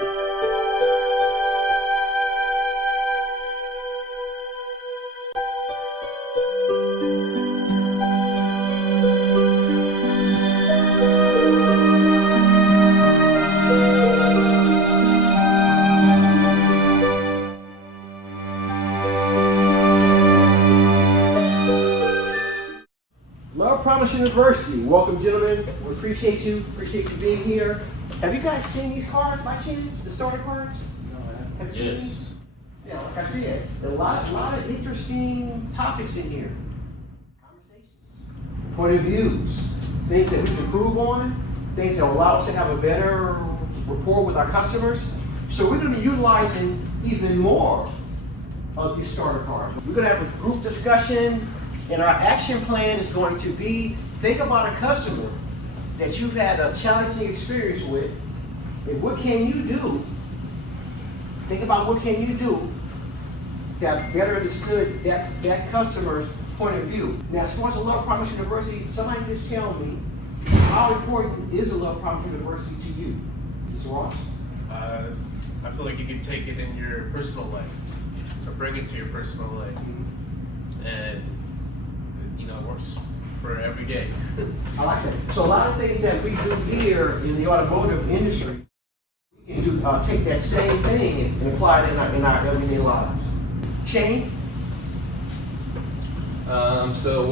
Love Promise University. Welcome, gentlemen. We appreciate you being here. Have you guys seen these cards by chance? The starter cards? No, have you seen these? Yeah, like I said, there are a lot of interesting topics in here. Conversations, point of views, things that we can improve on, things that will allow us to have a better rapport with our customers. So we're going to be utilizing even more of these starter cards. We're going to have a group discussion. And our action plan is going to be, think about a customer that you've had a challenging experience with, and what can you do? Think about what can you do that better understood that customer's point of view. Now, as far as the Love Promise University, somebody just tell me, how important is the Love Promise University to you? Mr. Ross? I feel like you can take it in your personal life, or bring it to your personal life. And it works for every day. I like that. So a lot of things that we do here in the automotive industry, we can do, take that same thing and apply it in our everyday lives. Shane? So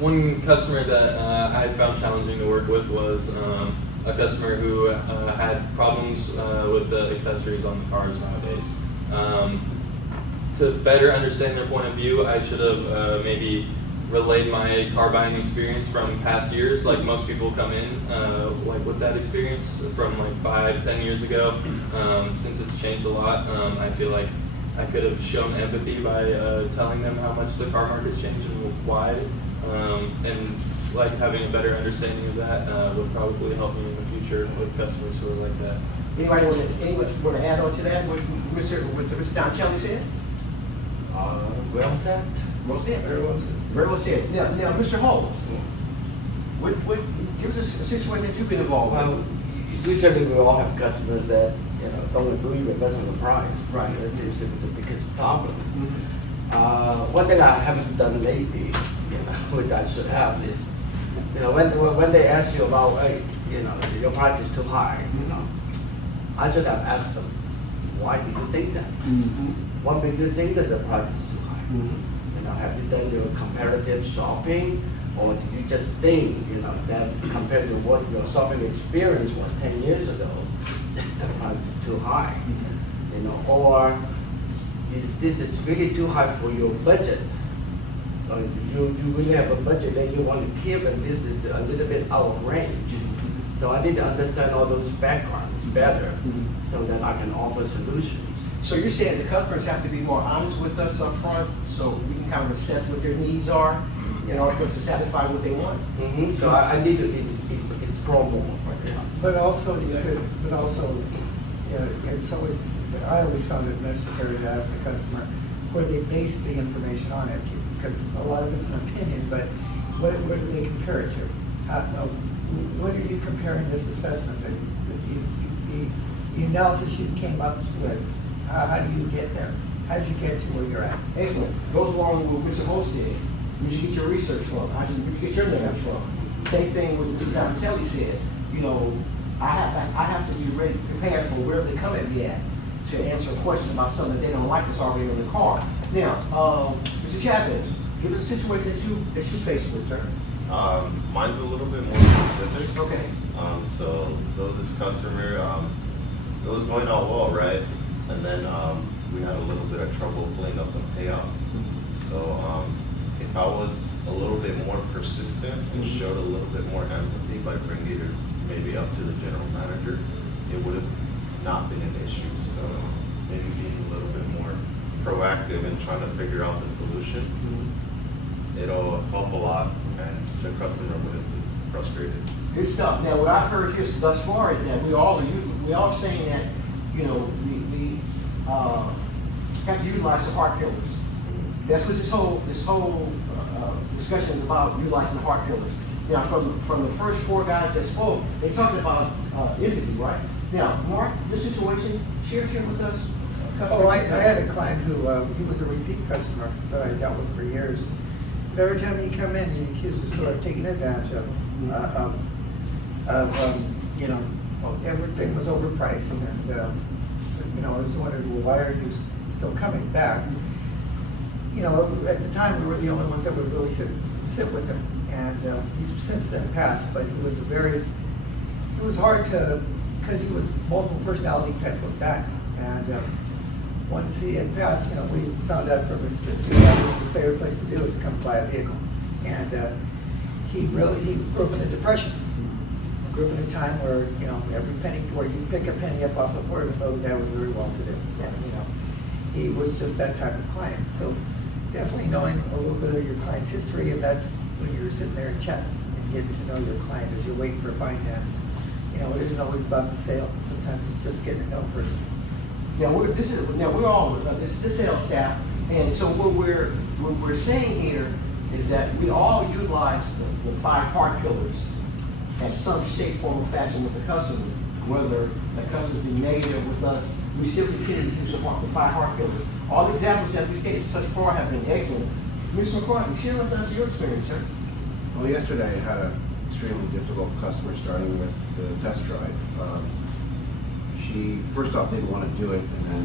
one customer that I found challenging to work with was a customer who had problems with the accessories on the cars nowadays. To better understand their point of view, I should have maybe relayed my car buying experience from past years. Like most people come in like with that experience from like 5-10 years ago. Since it's changed a lot, I feel like I could have shown empathy by telling them how much the car market's changed and why. And like having a better understanding of that would probably help me in the future with customers who are like that. Anybody want to add on to that? What Mr. Don Kelly said? Well said. Well said. Very well said. Very well said. Now, Mr. Holmes, give us a situation that you've been involved with. Well, usually we all have customers that don't agree with us on the price. Right. That seems to be the biggest problem. Mm-hmm. One thing I haven't done lately, which I should have, is when they ask you about, hey, your price is too high, I should have asked them, why do you think that? Mm-hmm. What made you think that the price is too high? Mm-hmm. Have you done your comparative shopping, or did you just think, that compared to what your shopping experience was 10 years ago, the price is too high? Or this is really too high for your budget? You really have a budget that you want to keep, and this is a little bit out of range. So I need to understand all those backgrounds better, so that I can offer solutions. So you're saying the customers have to be more honest with us up front, so we can kind of assess what their needs are in order for us to satisfy what they want? Mm-hmm. So I need to explore more. But also, it's always, I always found it necessary to ask the customer where they base the information on it, because a lot of it's an opinion, but what do they compare it to? What are you comparing this assessment, the analysis you came up with? How do you get there? How did you get to where you're at? Excellent. Goes along with what Mr. Holmes said. Where'd you get your research from? How did you get your knowledge from? Same thing with what Mr. Capitelli said. I have to be ready, prepared for where they come at me at to answer a question about something that they don't like that's already in the car. Now, Mr. Chavez, give us a situation that you faced with, sir. Mine's a little bit more specific. Okay. So there was this customer, it was going out well, right? And then we had a little bit of trouble pulling up the payout. So if I was a little bit more persistent and showed a little bit more empathy by bringing it maybe up to the general manager, it would have not been an issue. So maybe being a little bit more proactive and trying to figure out the solution, it'll help a lot, and the customer wouldn't be frustrated. Good stuff. Now, what I've heard here thus far is that we all saying that we have to utilize the heart pillars. That's what this whole discussion is about, utilizing the heart pillars. Now, from the first four guys that spoke, they talked about empathy, right? Now, Mark, this situation, share with us. Oh, I had a client who, he was a repeat customer that I dealt with for years. But every time he'd come in, he'd accuse the store of taking advantage of him, you know, well, everything was overpriced, and, you know, I was wondering, well, why are you still coming back? You know, at the time, we were the only ones that would really sit with him, and he's since then passed, but it was hard to, because he was multiple personality type of guy, and once he had passed, you know, we found out from his history that his favorite place to do is come buy a vehicle, and he grew up in a depression. Grew up in a time where, you know, every penny, where you pick a penny up off the floor, even though the guy was very well to do, and, you know, he was just that type of client. So definitely knowing a little bit of your client's history, and that's when you're sitting there and chatting and getting to know your client as you're waiting for finance. You know, it isn't always about the sale. Sometimes it's just getting to know a person. Now we're all this is the sales staff, and so what we're saying here is that we all utilize the 5 heart pillars in some shape, form, or fashion with the customer. Whether the customer be negative with us, we still continue to use the 5 heart pillars. All the examples that we stated thus far have been excellent. Mr. McCartney, share with us your experience, sir. Well, yesterday I had an extremely difficult customer starting with the test drive. She, first off, didn't want to do it, and then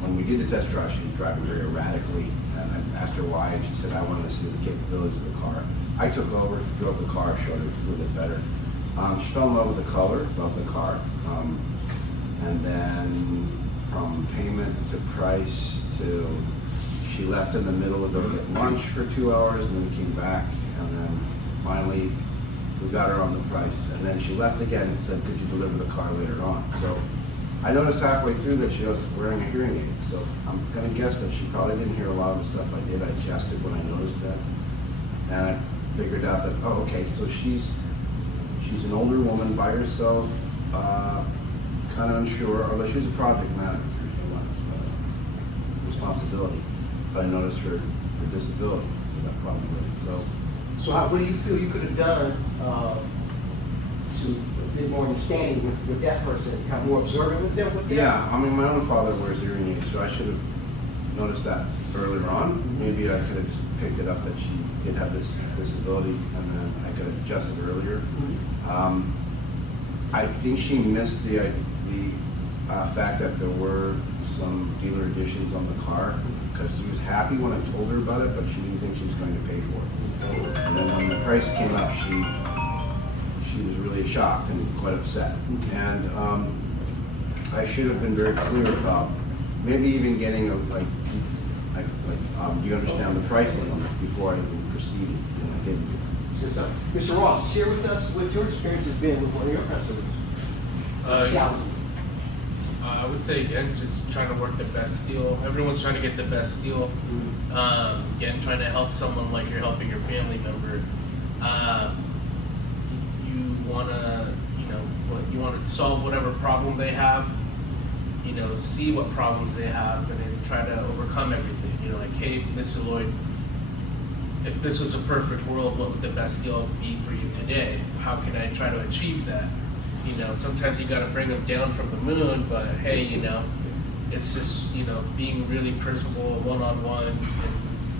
when we did the test drive, she was driving very erratically, and I asked her why, and she said, I wanted to see the capabilities of the car. I took over, drove the car, showed her a little bit better. She fell in love with the color of the car, and then from payment to price to, she left in the middle to go get lunch for 2 hours, and then came back, and then finally we got her on the price, and then she left again and said, could you deliver the car later on? So I noticed halfway through that she was wearing a hearing aid, so I'm gonna guess that she probably didn't hear a lot of the stuff I did. I adjusted when I noticed that, and I figured out that, oh, okay, so she's an older woman by herself, kind of unsure, although she was a project manager, she had a lot of responsibility, but I noticed her disability, so that probably really, So what do you feel you could have done to be more understanding with that person, kind of more observant with them? Yeah, I mean, my own father wears hearing aids, so I should have noticed that earlier on. Maybe I could have just picked it up that she did have this disability, and then I could have adjusted earlier. I think she missed the fact that there were some dealer additions on the car, because she was happy when I told her about it, but she didn't think she was going to pay for it. And then when the price came up, she was really shocked and quite upset. And I should have been very clear about maybe even getting a do you understand the pricing on this before I even proceeded? And I didn't. Good stuff. Mr. Ross, share with us what your experience has been with one of your customers. I would say again, just trying to work the best deal. Everyone's trying to get the best deal. Again, trying to help someone like you're helping your family member. You wanna, you want to solve whatever problem they have. See what problems they have, and then try to overcome everything. Like, hey, Mr. Lloyd, if this was a perfect world, what would the best deal be for you today? How can I try to achieve that? Sometimes you got to bring them down from the moon, but hey, it's just, being really personable, one-on-one, and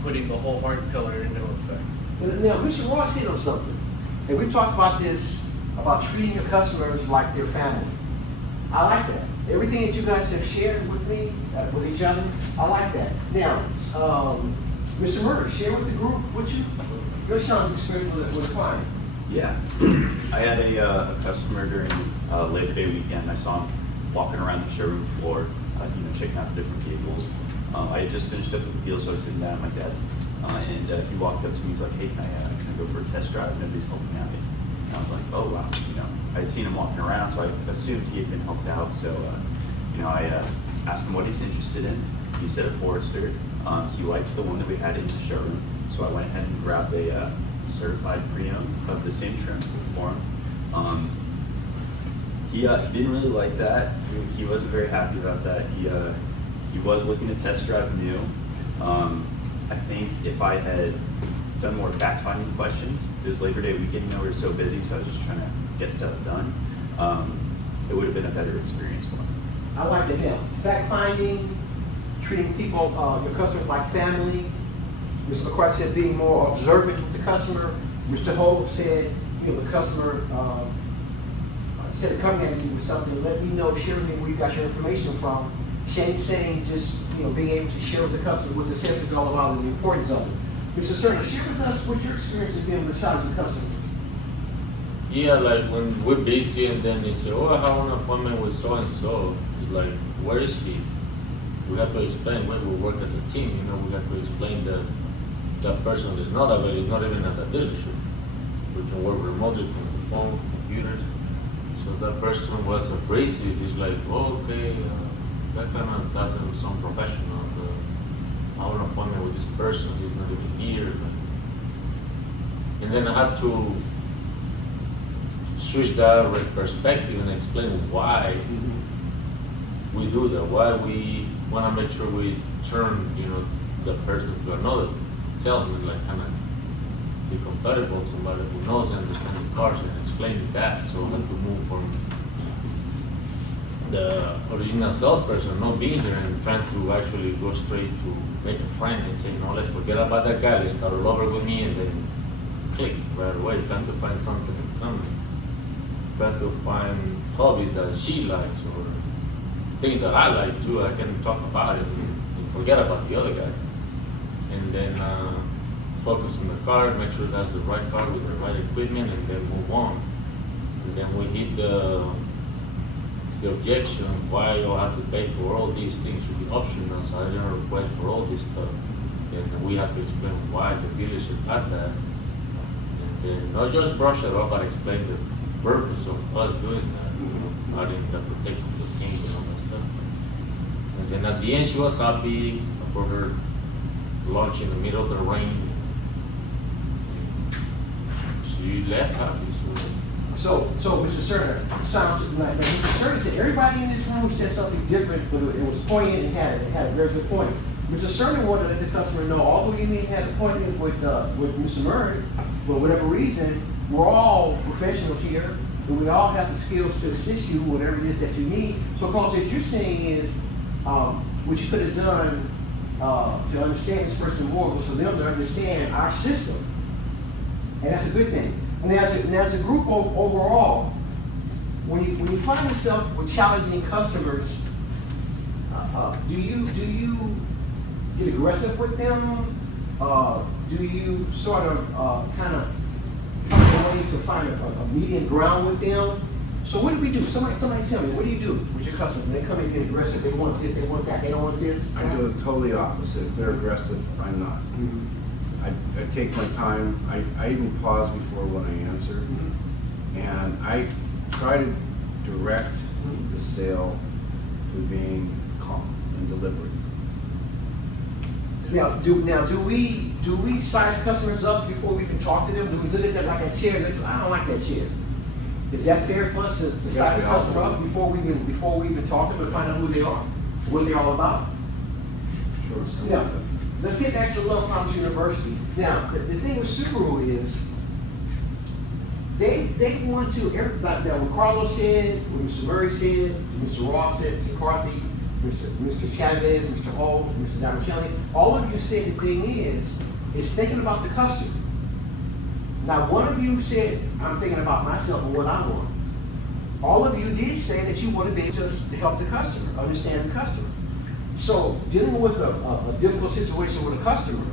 putting the whole heart pillar into effect. Now, Mr. Ross hit on something, and we talked about this, about treating your customers like their family. I like that. Everything that you guys have shared with me, with each other, I like that. Now, Mr. Murder, share with the group what your challenge experience with a client. Yeah, I had a customer during Labor Day weekend. I saw him walking around the showroom floor, checking out the different vehicles. I had just finished up with the deal, so I was sitting down at my desk, and he walked up to me. He's like, "Hey, can I go for a test drive? Nobody's helping me out." And I was like, "Oh wow," I had seen him walking around, so I assumed he had been helped out. So, I asked him what he's interested in. He said a Forester. He liked the one that we had in the showroom, so I went ahead and grabbed a certified pre-owned of the same trim for him. He didn't really like that. He wasn't very happy about that. He was looking to test drive new. I think if I had done more fact-finding questions, it was Labor Day weekend, we were so busy, so I was just trying to get stuff done. It would have been a better experience for them. I like that now. Fact finding, treating people, your customers like family. Mr. McCarty said being more observant with the customer. Mr. Holt said, the customer, instead of coming at me with something, let me know, share with me where you got your information from. Shane saying just, being able to share with the customer what the sales is all about and the importance of it. Mr. Cerner, share with us what your experience has been with challenging customers. Yeah, like when we're busy and then they say, oh, I have an appointment with so and so. It's like, where is he? We have to explain when we work as a team. We have to explain that that person is not available, not even at the dealership. We can work remotely from the phone, computer. So that person was abrasive. It's like, oh, okay, that kind of doesn't sound professional. I have an appointment with this person. He's not even here. And then I had to switch that perspective and explain why we do that, why we want to make sure we turn, the person to another salesman, like kind of be compatible, somebody who knows and understands the cars and explain that. So I had to move from the original salesperson not being there and trying to actually go straight to make a friend and say, no, let's forget about that guy, let's start all over with me, and then click right away, trying to find something in common. Try to find hobbies that she likes or things that I like too. I can talk about it and forget about the other guy. And then focus on the car, make sure that's the right car with the right equipment, and then move on. And then we hit the objection, why you have to pay for all these things should be optional, so I didn't request for all this stuff. And we have to explain why the dealership had that. And then not just brush it off, but explain the purpose of us doing that, adding the protection to the things and all that stuff. And then at the end, she was happy for her launch in the middle of the rain. She left happy. So Mr. Cerner, sounds like Mr. Cerner said everybody in this room said something different, but it was poignant and had a very good point. Mr. Cerner wanted to let the customer know, although you may have an appointment with Mr. Murray, for whatever reason, we're all professionals here, and we all have the skills to assist you, whatever it is that you need. So, because what you're saying is, what you could have done to understand this person more was for them to understand our system, and that's a good thing. And as a group overall, when you find yourself with challenging customers, do you get aggressive with them? Do you sort of kind of find a way to find a medium ground with them? So what do we do? Somebody tell me, what do you do with your customers when they come in and get aggressive? They want this, they want that, they don't want this. I do it totally opposite. If they're aggressive, I'm not. I take my time. I even pause before when I answer, and I try to direct the sale to being calm and deliberate. Now, do we size customers up before we can talk to them? Do we look at that like a chair? I don't like that chair. Is that fair for us to size the customer up before we even talk to them and find out who they are, what they're all about? Sure. Yeah. Let's get back to Love Promise University. Now, the thing with Subaru is they want to, like what Carlos said, what Mr. Murray said, Mr. Ross said, Mr. McCarthy, Mr. Chavez, Mr. Holt, Mr. Damarcelli, all of you said the thing is thinking about the customer. Now, one of you said, I'm thinking about myself and what I want. All of you did say that you want to be able to help the customer, understand the customer. So, dealing with a difficult situation with a customer,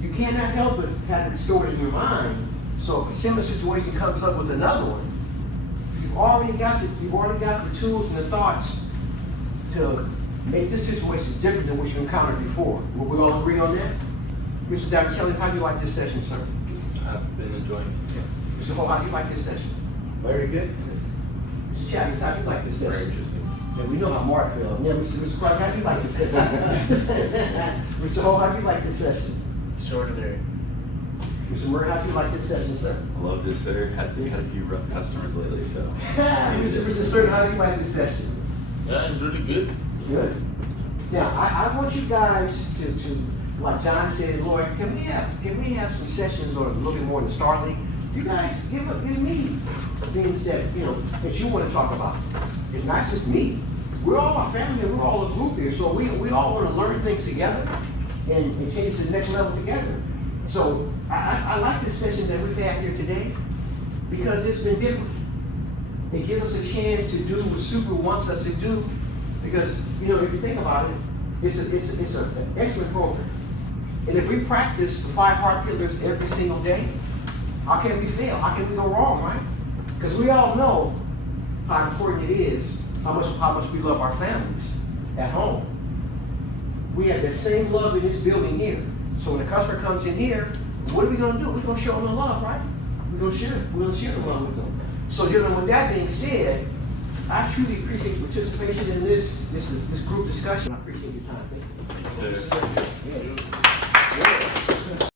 you cannot help but have it stored in your mind. So, if a similar situation comes up with another one, you've already got the tools and the thoughts to make this situation different than what you encountered before. Will we all agree on that? Mr. Dr. Kelly, how do you like this session, sir? I've been enjoying it. Mr. Holt, how do you like this session? Very good. Mr. Chavez, how do you like this session? Very interesting. Yeah, we know how Mark feels. Yeah, Mr. Clark, how do you like this session? Mr. Holt, how do you like this session? Extraordinary. Mr. Murray, how do you like this session, sir? I love this, sir. Had a few rough customers lately, so. Mr. Certain, how do you like this session? Yeah, it's really good. Good. Now, I want you guys to like John said, Lord, can we have some sessions or a little bit more than Starly? You guys give me things that you want to talk about. It's not just me. We're all a family, and we're all a group here, so we all want to learn things together and take it to the next level together. So I like this session that we've had here today because it's been different. It gives us a chance to do what Subaru wants us to do because, you know, if you think about it, it's an excellent program. And if we practice the 5 heart pillars every single day, how can we fail? How can we go wrong, right? Because we all know how important it is, how much we love our families at home. We have that same love in this building here. So when a customer comes in here, what are we going to do? We're going to show them the love, right? We're going to share the love with them. So, gentlemen, with that being said, I truly appreciate your participation in this group discussion. I appreciate your time. Thank you. Thanks, sir. Yeah. Yeah.